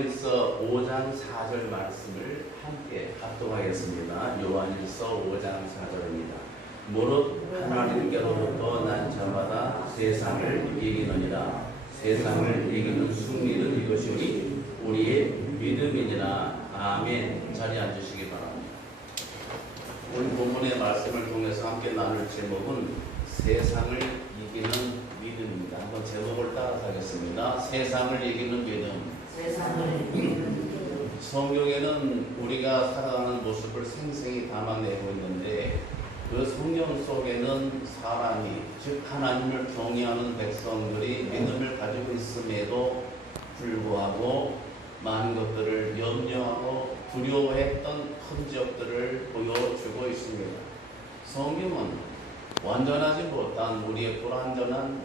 요한일서 5장 4절 말씀을 함께 합독하겠습니다. 요한일서 5장 4절입니다. 무릇 하나님께로부터 난 자마다 세상을 이기느니라. 세상을 이기는 승리는 이것이니 우리의 믿음이니라. 아멘. 자리에 앉으시기 바랍니다. 오늘 본문의 말씀을 통해서 함께 나눌 제목은 세상을 이기는 믿음입니다. 한번 제목을 따라가겠습니다. 세상을 이기는 믿음. 세상을 이기는 믿음. 성경에는 우리가 살아가는 모습을 생생히 담아내고 있는데 그 성경 속에는 사람이, 즉 하나님을 경외하는 백성들이 믿음을 가지고 있음에도 불구하고 많은 것들을 염려하고 두려워했던 흔적들을 보여주고 있습니다. 성경은 완전하지 못한 우리의 불완전한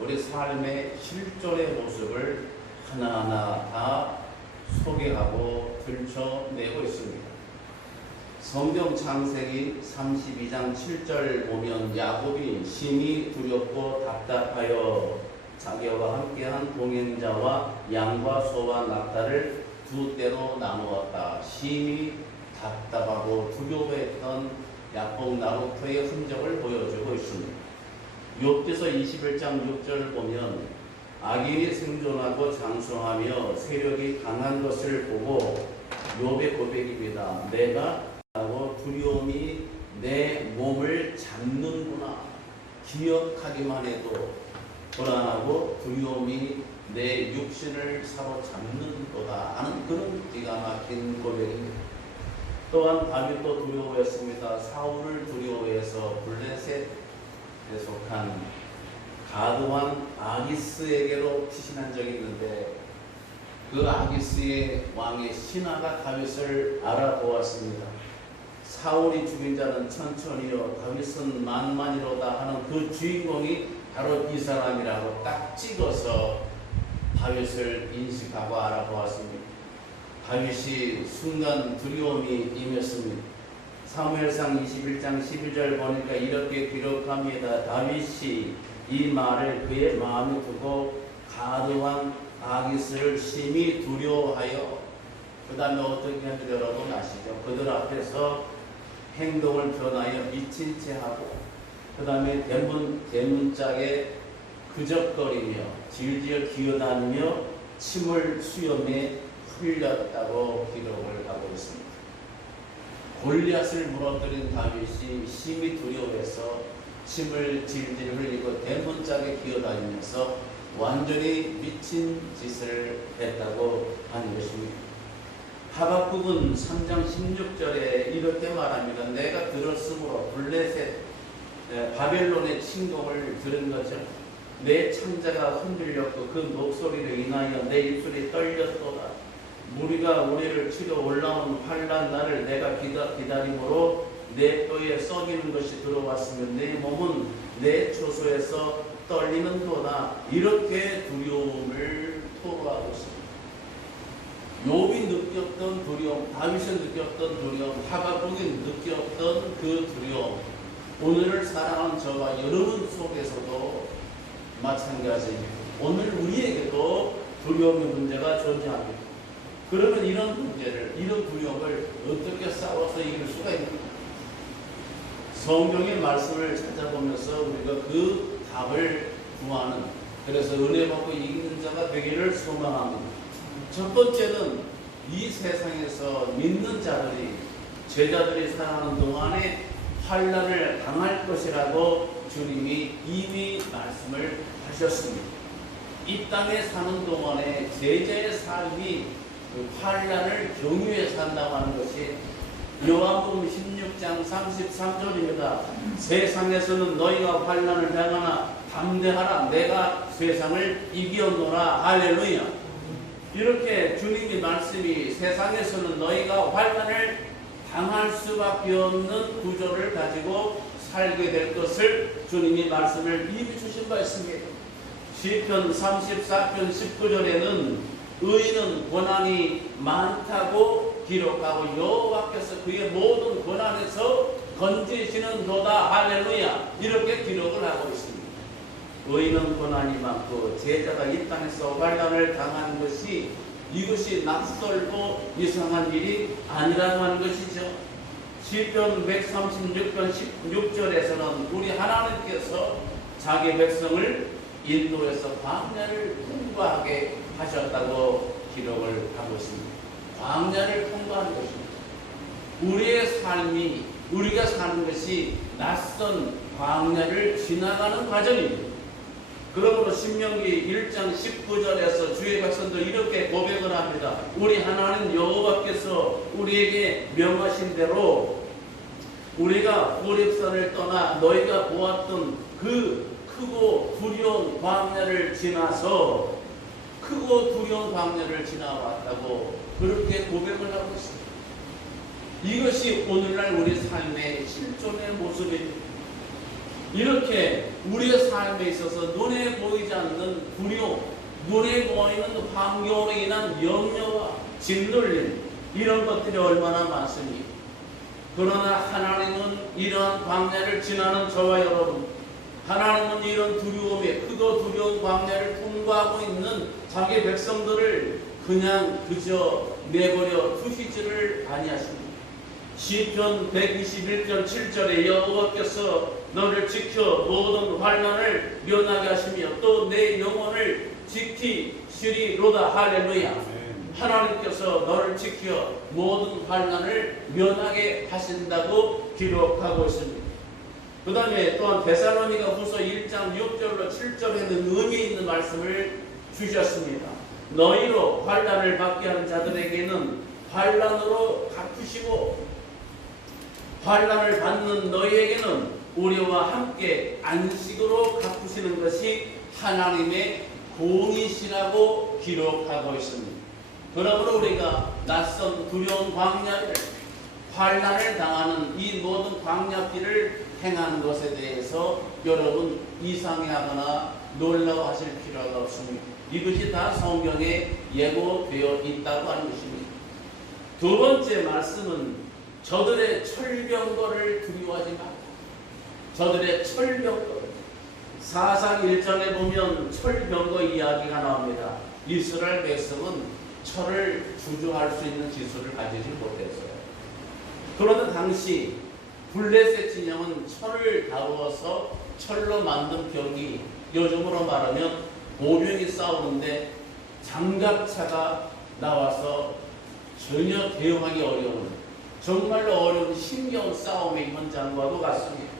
우리 삶의 실존의 모습을 하나하나 다 소개하고 들춰내고 있습니다. 성경 창세기 32장 7절 보면 야곱이 심히 두렵고 답답하여 자기와 함께한 동행자와 양과 소와 낙타를 두 때로 나누었다. 심히 답답하고 두려워했던 야곱 나루토의 흔적을 보여주고 있습니다. 욥기서 21장 6절 보면 악인이 생존하고 장수하며 세력이 강한 것을 보고 욥의 고백입니다. 내가 하고 두려움이 내 몸을 잡는구나. 기억하기만 해도 불안하고 두려움이 내 육신을 사로잡는 거다 하는 그런 기가 막힌 고백입니다. 또한 다윗도 두려워했습니다. 사울을 두려워해서 블레셋에 속한 가드왕 아기스에게로 피신한 적이 있는데 그 아기스의 왕의 신하가 다윗을 알아보았습니다. 사울이 죽인 자는 천천히요 다윗은 만만이로다 하는 그 주인공이 바로 이 사람이라고 딱 찍어서 다윗을 인식하고 알아보았습니다. 다윗이 순간 두려움이 임했습니다. 사무엘상 21장 12절 보니까 이렇게 기록합니다. 다윗이 이 말을 그의 마음에 두고 가드왕 아기스를 심히 두려워하여 그 다음에 어떻게 하는지 여러분 아시죠? 그들 앞에서 행동을 변하여 미친 채 하고 그 다음에 대문짝에 그적거리며 질질 기어다니며 침을 수염에 흘렸다고 기록을 하고 있습니다. 골리앗을 무너뜨린 다윗이 심히 두려워해서 침을 질질 흘리고 대문짝에 기어다니면서 완전히 미친 짓을 했다고 하는 것입니다. 하박국은 3장 16절에 이렇게 말합니다. 내가 들었으므로 블레셋 바벨론의 침공을 들은 거죠. 내 창자가 흔들렸고 그 목소리를 인하여 내 입술이 떨렸도다. 무리가 우리를 치러 올라온 환난 날을 내가 기다림으로 내 뼈에 썩이는 것이 들어왔으면 내 몸은 내 초소에서 떨리는도다. 이렇게 두려움을 토로하고 있습니다. 욥이 느꼈던 두려움, 다윗이 느꼈던 두려움, 하박국이 느꼈던 그 두려움, 오늘을 살아가는 저와 여러분 속에서도 마찬가지입니다. 오늘 우리에게도 두려움의 문제가 존재합니다. 그러면 이런 문제를, 이런 두려움을 어떻게 싸워서 이길 수가 있는가? 성경의 말씀을 찾아보면서 우리가 그 답을 구하는, 그래서 은혜 받고 이기는 자가 되기를 소망합니다. 첫 번째는 이 세상에서 믿는 자들이, 제자들이 살아가는 동안에 환난을 당할 것이라고 주님이 이미 말씀을 하셨습니다. 이 땅에 사는 동안에 제자의 삶이 그 환난을 경유해 산다고 하는 것이 요한복음 16장 33절입니다. 세상에서는 너희가 환난을 당하나 담대하라. 내가 세상을 이겼노라. 할렐루야. 이렇게 주님의 말씀이 세상에서는 너희가 환난을 당할 수밖에 없는 구조를 가지고 살게 될 것을 주님이 말씀을 이미 주신 바 있습니다. 시편 34편 19절에는 의인은 고난이 많다고 기록하고 여호와께서 그의 모든 고난에서 건지시는 도다. 할렐루야. 이렇게 기록을 하고 있습니다. 의인은 고난이 많고 제자가 이 땅에서 환난을 당하는 것이 이것이 낯설고 이상한 일이 아니라고 하는 것이죠. 시편 136편 16절에서는 우리 하나님께서 자기 백성을 인도해서 광야를 통과하게 하셨다고 기록을 하고 있습니다. 광야를 통과하는 것입니다. 우리의 삶이, 우리가 사는 것이 낯선 광야를 지나가는 과정입니다. 그러므로 신명기 1장 19절에서 주의 백성들 이렇게 고백을 합니다. 우리 하나님 여호와께서 우리에게 명하신 대로 우리가 호렙산을 떠나 너희가 보았던 그 크고 두려운 광야를 지나서 크고 두려운 광야를 지나왔다고 그렇게 고백을 하고 있습니다. 이것이 오늘날 우리 삶의 실존의 모습입니다. 이렇게 우리의 삶에 있어서 눈에 보이지 않는 두려움, 눈에 보이는 환경에 인한 염려와 짓눌림, 이런 것들이 얼마나 많습니까? 그러나 하나님은 이러한 광야를 지나는 저와 여러분, 하나님은 이런 두려움에 크고 두려운 광야를 통과하고 있는 자기 백성들을 그냥 그저 내버려 두시지를 아니하십니다. 시편 121편 7절에 여호와께서 너를 지켜 모든 환난을 면하게 하시며 또 내 영혼을 지키시리로다. 할렐루야. 하나님께서 너를 지켜 모든 환난을 면하게 하신다고 기록하고 있습니다. 그 다음에 또한 데살로니가 후서 1장 6절로 7절에는 의미 있는 말씀을 주셨습니다. 너희로 환난을 받게 하는 자들에게는 환난으로 갚으시고 환난을 받는 너희에게는 우리와 함께 안식으로 갚으시는 것이 하나님의 공이시라고 기록하고 있습니다. 그러므로 우리가 낯선 두려운 광야를 환난을 당하는 이 모든 광야길을 행하는 것에 대해서 여러분 이상해하거나 놀라워하실 필요가 없습니다. 이것이 다 성경에 예고되어 있다고 하는 것입니다. 두 번째 말씀은 저들의 철병거를 두려워하지 말라. 저들의 철병거. 사상 1장에 보면 철병거 이야기가 나옵니다. 이스라엘 백성은 철을 주저할 수 있는 기술을 가지지 못했어요. 그러나 당시 블레셋 진영은 철을 다루어서 철로 만든 벽이 요즘으로 말하면 보병이 싸우는데 장갑차가 나와서 전혀 대응하기 어려운 정말로 어려운 힘겨운 싸움의 현장과도 같습니다.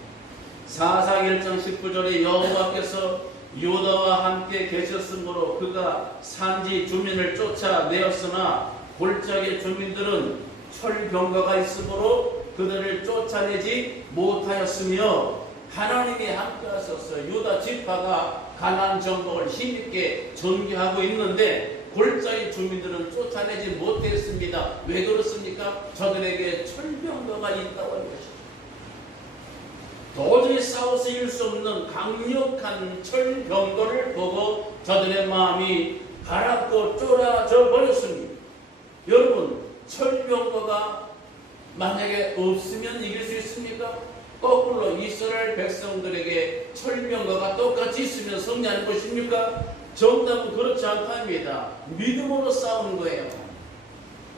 사상 1장 19절에 여호와께서 유다와 함께 계셨으므로 그가 산지 주민을 쫓아내었으나 골짜기 주민들은 철병거가 있으므로 그들을 쫓아내지 못하였으며 하나님이 함께 하셔서 유다 지파가 가나안 정복을 힘있게 전개하고 있는데 골짜기 주민들은 쫓아내지 못했습니다. 왜 그렇습니까? 저들에게 철병거가 있다고 하는 것입니다. 도저히 싸워서 이길 수 없는 강력한 철병거를 보고 저들의 마음이 가랍고 쫄아져 버렸습니다. 여러분, 철병거가 만약에 없으면 이길 수 있습니까? 거꾸로 이스라엘 백성들에게 철병거가 똑같이 있으면 승리하는 것입니까? 정답은 그렇지 않답니다. 믿음으로 싸우는 거예요.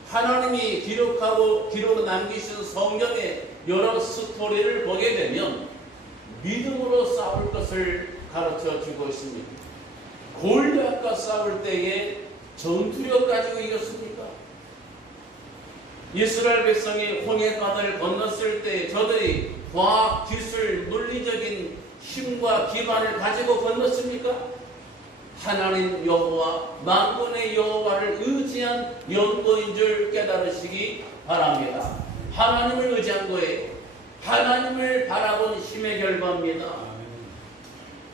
하나님이 기록을 남기신 성경의 여러 스토리를 보게 되면 믿음으로 싸울 것을 가르쳐 주고 있습니다. 골리앗과 싸울 때에 전투력 가지고 이겼습니까? 이스라엘 백성이 홍해바다를 건넜을 때 저들이 과학, 기술, 물리적인 힘과 기반을 가지고 건넜습니까? 하나님 여호와, 만군의 여호와를 의지한 연고인 줄 깨달으시기 바랍니다. 하나님을 의지한 거예요. 하나님을 바라본 힘의 결과입니다.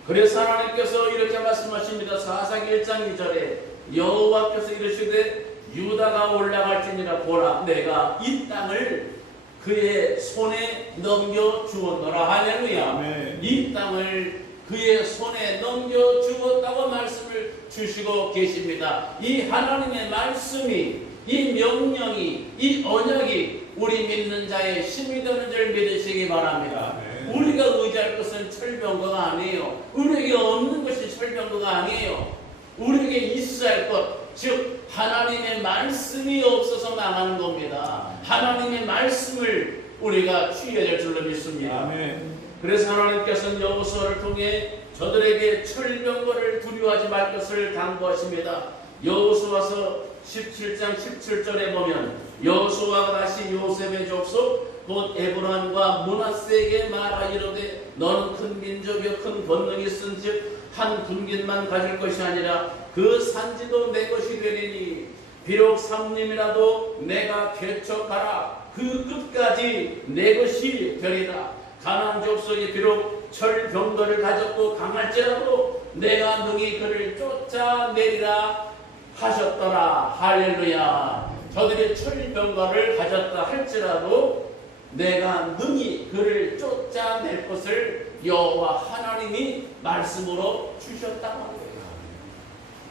그래서 하나님께서 이렇게 말씀하십니다. 사사기 1장 2절에 여호와께서 이르시되 유다가 올라갈지니라 보라 내가 이 땅을 그의 손에 넘겨 주었노라. 할렐루야. 이 땅을 그의 손에 넘겨 주었다고 말씀을 주시고 계십니다. 이 하나님의 말씀이, 이 명령이, 이 언약이 우리 믿는 자의 힘이 되는 줄 믿으시기 바랍니다. 우리가 의지할 것은 철병거가 아니에요. 우리에게 없는 것이 철병거가 아니에요. 우리에게 있어야 할 것, 즉 하나님의 말씀이 없어서 망하는 겁니다. 하나님의 말씀을 우리가 취해야 될 줄로 믿습니다. 아멘. 그래서 하나님께서는 여호수아를 통해 저들에게 철병거를 두려워하지 말 것을 당부하십니다. 여호수아서 17장 17절에 보면 여호수아가 다시 요셉의 족속 곧 에브론과 므낫세에게 말하이르되 너는 큰 민족이요 큰 권능이 있은즉 한 분깃만 가질 것이 아니라 그 산지도 내 것이 되리니 비록 삼림이라도 내가 개척하라 그 끝까지 내 것이 되리라. 가나안 족속이 비록 철병거를 가졌고 강할지라도 내가 능히 그를 쫓아내리라 하셨더라. 할렐루야. 저들이 철병거를 가졌다 할지라도 내가 능히 그를 쫓아낼 것을 여호와 하나님이 말씀으로 주셨다고 하는 거예요.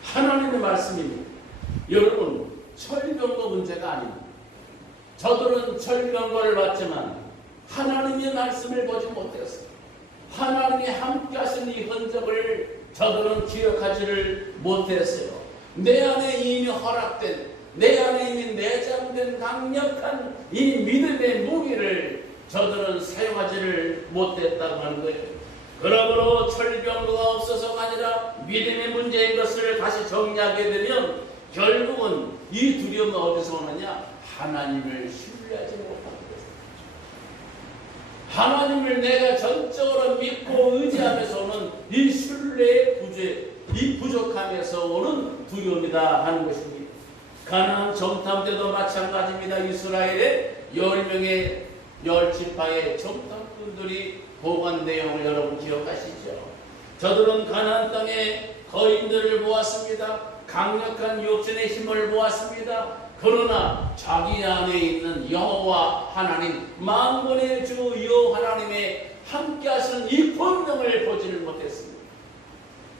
하나님의 말씀입니다. 여러분, 철병거 문제가 아닙니다. 저들은 철병거를 받지만 하나님의 말씀을 보지 못했어요. 하나님이 함께 하신 이 흔적을 저들은 기억하지를 못했어요. 내 안에 이미 허락된, 내 안에 이미 내장된 강력한 이 믿음의 무기를 저들은 사용하지를 못했다고 하는 거예요. 그러므로 철병거가 없어서가 아니라 믿음의 문제인 것을 다시 정리하게 되면 결국은 이 두려움은 어디서 오느냐? 하나님을 신뢰하지 못하는 것입니다. 하나님을 내가 전적으로 믿고 의지하면서 오는 이 신뢰의 부재, 이 부족함에서 오는 두려움이다 하는 것입니다. 가나안 정탐 때도 마찬가지입니다. 이스라엘의 10명의 10지파의 정탐꾼들이 보고한 내용을 여러분 기억하시죠? 저들은 가나안 땅에 거인들을 모았습니다. 강력한 육신의 힘을 모았습니다. 그러나 자기 안에 있는 여호와 하나님, 만군의 주 여호와 하나님의 함께 하시는 이 권능을 보지를 못했습니다.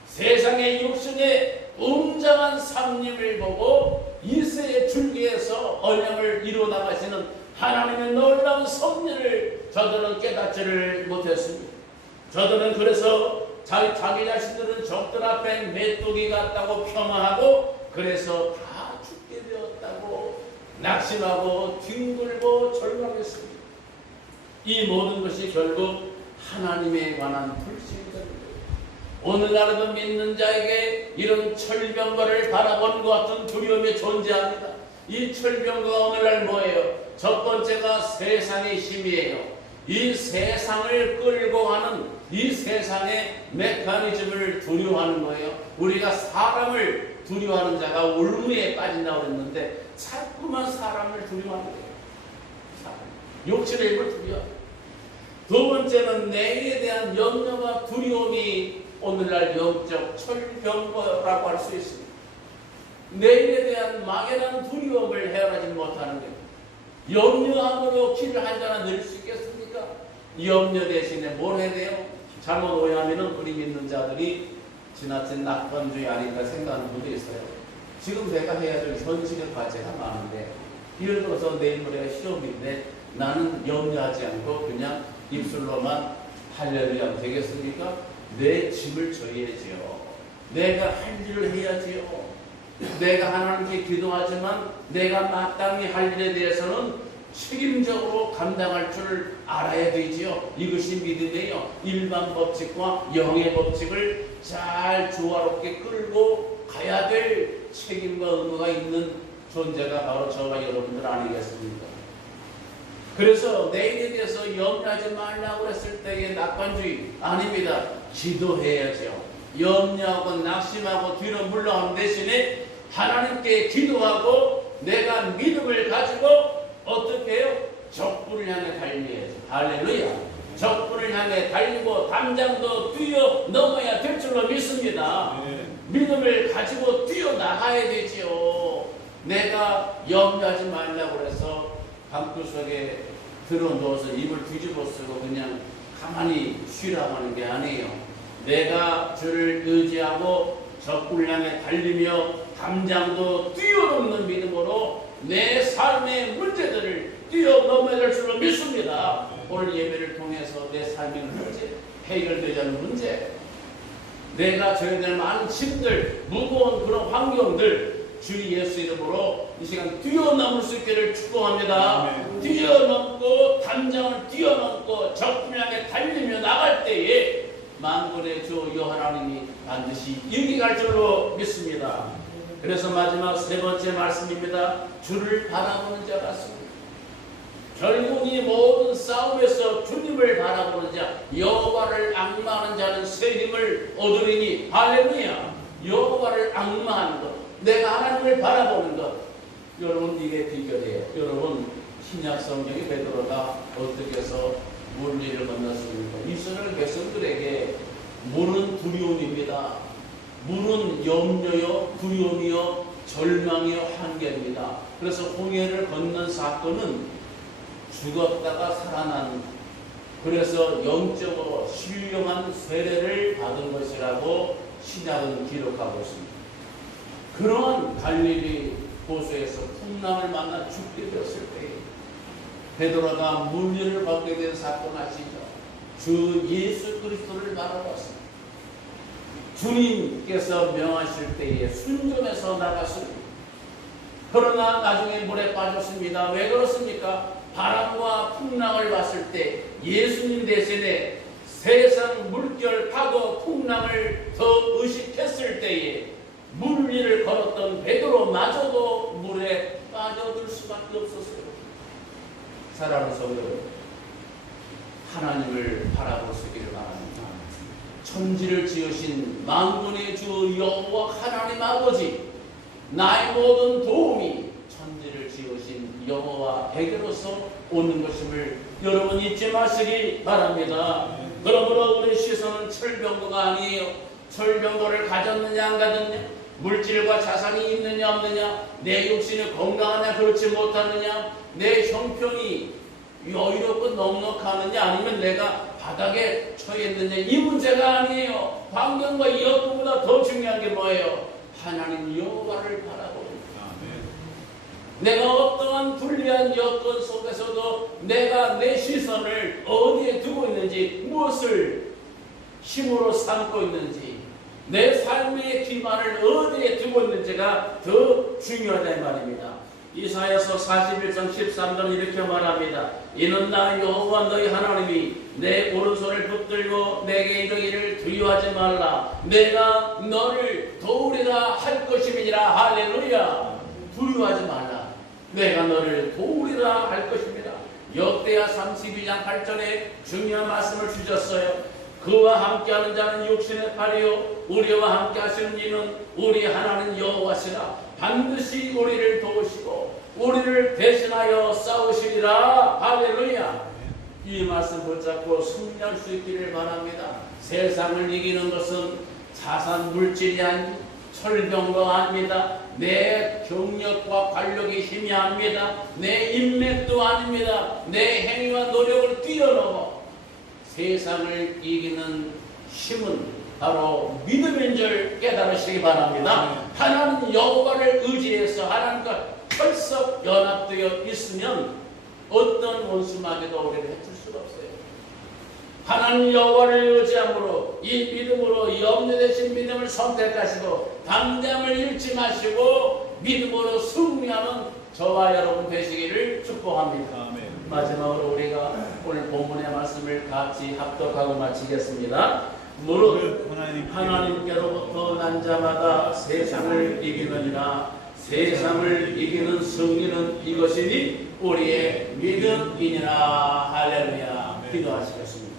세상의 육신의 웅장한 삶림을 보고 이새의 줄기에서 언약을 이루어 나가시는 하나님의 놀라운 섭리를 저들은 깨닫지를 못했습니다. 저들은 그래서 자기 자신들은 적들 앞에 메뚜기 같다고 폄하하고 그래서 다 죽게 되었다고 낙심하고 뒹굴고 절망했습니다. 이 모든 것이 결국 하나님에 관한 불신입니다. 오늘날에도 믿는 자에게 이런 철병거를 바라보는 것 같은 두려움이 존재합니다. 이 철병거가 오늘날 뭐예요? 첫 번째가 세상의 힘이에요. 이 세상을 끌고 가는 이 세상의 메커니즘을 두려워하는 거예요. 우리가 사람을 두려워하는 자가 울무에 빠진다고 그랬는데 자꾸만 사람을 두려워하는 거예요. 육신의 힘을 두려워합니다. 두 번째는 내일에 대한 염려와 두려움이 오늘날 영적 철병거라고 할 수 있습니다. 내일에 대한 막연한 두려움을 헤아리지 못하는 것. 염려함으로 키를 한잔 늘 수 있겠습니까? 염려 대신에 뭘 해야 돼요? 잘못 오해하면 우리 믿는 자들이 지나친 낙관주의 아닌가 생각하는 분도 있어요. 지금 내가 해야 될 현실의 과제가 많은데 예를 들어서 내일 모레가 시험인데 나는 염려하지 않고 그냥 입술로만 할렐루야 하면 되겠습니까? 내 짐을 져야지요. 내가 할 일을 해야지요. 내가 하나님께 기도하지만 내가 마땅히 할 일에 대해서는 책임적으로 감당할 줄 알아야 되지요. 이것이 믿음이에요. 일반 법칙과 영의 법칙을 잘 조화롭게 끌고 가야 될 책임과 의무가 있는 존재가 바로 저와 여러분들 아니겠습니까? 그래서 내일에 대해서 염려하지 말라고 했을 때의 낙관주의 아닙니다. 기도해야죠. 염려하고 낙심하고 뒤로 물러가는 대신에 하나님께 기도하고 내가 믿음을 가지고 어떻게 해요? 적군을 향해 달려야죠. 할렐루야. 적군을 향해 달리고 담장도 뛰어 넘어야 될 줄로 믿습니다. 믿음을 가지고 뛰어나가야 되지요. 내가 염려하지 말라고 해서 방구석에 들어누워서 입을 뒤집어 쓰고 그냥 가만히 쉬라고 하는 게 아니에요. 내가 주를 의지하고 적군을 향해 달리며 담장도 뛰어넘는 믿음으로 내 삶의 문제들을 뛰어넘어야 될 줄로 믿습니다. 오늘 예배를 통해서 내 삶의 문제, 해결되지 않는 문제, 내가 져야 될 많은 짐들, 무거운 그런 환경들, 주 예수 이름으로 이 시간 뛰어넘을 수 있기를 축복합니다. 뛰어넘고 담장을 뛰어넘고 적군을 향해 달리며 나갈 때에 만군의 주 여호와 하나님이 반드시 이기갈 줄로 믿습니다. 그래서 마지막 세 번째 말씀입니다. 주를 바라보는 자 같습니다. 결국 이 모든 싸움에서 주님을 바라보는 자, 여호와를 앙망하는 자는 새 힘을 얻으리니 할렐루야. 여호와를 앙망하는 것, 내가 하나님을 바라보는 것, 여러분 이게 비결이에요. 여러분 신약 성경의 베드로가 어떻게 해서 물리를 건넜습니까? 이스라엘 백성들에게 물은 두려움입니다. 물은 염려요, 두려움이요, 절망이요, 한계입니다. 그래서 홍해를 건넌 사건은 죽었다가 살아난, 그래서 영적으로 신령한 세례를 받은 것이라고 신약은 기록하고 있습니다. 그런 갈릴리 호수에서 풍랑을 만나 죽게 되었을 때 베드로가 물리를 받게 된 사건 아시죠? 주 예수 그리스도를 바라봤습니다. 주님께서 명하실 때에 순종해서 나갔습니다. 그러나 나중에 물에 빠졌습니다. 왜 그렇습니까? 바람과 풍랑을 봤을 때 예수님 대신에 세상 물결, 파도, 풍랑을 더 의식했을 때에 물 위를 걸었던 베드로마저도 물에 빠져들 수밖에 없었어요. 사랑하는 성도 여러분, 하나님을 바라볼 수 있기를 바랍니다. 천지를 지으신 만군의 주 여호와 하나님 아버지, 나의 모든 도움이 천지를 지으신 여호와에게로서 오는 것임을 여러분 잊지 마시기 바랍니다. 그러므로 우리 시선은 철병거가 아니에요. 철병거를 가졌느냐 안 가졌느냐, 물질과 자산이 있느냐 없느냐, 내 육신이 건강하냐 그렇지 못하느냐, 내 형편이 여유롭고 넉넉하느냐 아니면 내가 바닥에 처했느냐, 이 문제가 아니에요. 환경과 여건보다 더 중요한 게 뭐예요? 하나님 여호와를 바라보는 것. 내가 어떠한 불리한 여건 속에서도 내가 내 시선을 어디에 두고 있는지, 무엇을 힘으로 삼고 있는지, 내 삶의 기반을 어디에 두고 있는지가 더 중요하다 이 말입니다. 이사야서 41장 13절 이렇게 말합니다. 이는 나 여호와 너희 하나님이 내 오른손을 붙들고 내게 이르기를 두려워하지 말라. 내가 너를 도우리라 할 것임이니라. 할렐루야. 두려워하지 말라. 내가 너를 도우리라 할 것입니다. 역대하 32장 8절에 중요한 말씀을 주셨어요. 그와 함께하는 자는 육신의 팔이요 우리와 함께 하시는 이는 우리 하나님 여호와시라. 반드시 우리를 도우시고 우리를 대신하여 싸우시리라. 할렐루야. 이 말씀 붙잡고 승리할 수 있기를 바랍니다. 세상을 이기는 것은 자산 물질이 아닌 철병거 아닙니다. 내 경력과 관력이 힘이 아닙니다. 내 인맥도 아닙니다. 내 행위와 노력을 뛰어넘어 세상을 이기는 힘은 바로 믿음인 줄 깨달으시기 바랍니다. 하나님 여호와를 의지해서 하나님과 철석 연합되어 있으면 어떤 원수마저도 우리를 해칠 수가 없어요. 하나님 여호와를 의지함으로 이 믿음으로 염려 대신 믿음을 선택하시고 담대함을 잃지 마시고 믿음으로 승리하는 저와 여러분 되시기를 축복합니다. 아멘. 마지막으로 우리가 오늘 본문의 말씀을 같이 합독하고 마치겠습니다. 무릇 하나님께로부터 난 자마다 세상을 이기느니라. 세상을 이기는 승리는 이것이니 우리의 믿음이니라. 할렐루야. 기도하시겠습니다.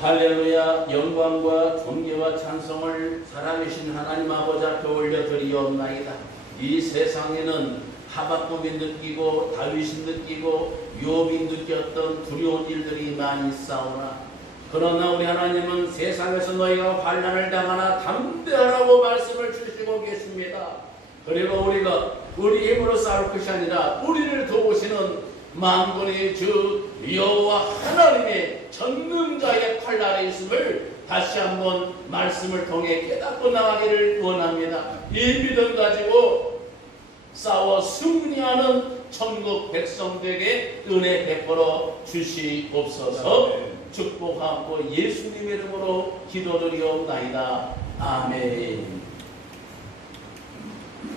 할렐루야. 영광과 존귀와 찬송을 살아계신 하나님 아버지 앞에 올려드리옵나이다. 이 세상에는 하박국이 느끼고 다윗이 느끼고 욥이 느꼈던 두려운 일들이 많이 있사오나, 그러나 우리 하나님은 세상에서 너희가 환난을 당하나 담대하라고 말씀을 주시고 계십니다. 그리고 우리가 우리 힘으로 싸울 것이 아니라 우리를 도우시는 만군의 주 여호와 하나님의 전능자의 팔 아래 있음을 다시 한번 말씀을 통해 깨닫고 나가기를 원합니다. 이 믿음 가지고 싸워 승리하는 천국 백성들에게 은혜 베풀어 주시옵소서. 축복하고 예수님의 이름으로 기도드리옵나이다. 아멘.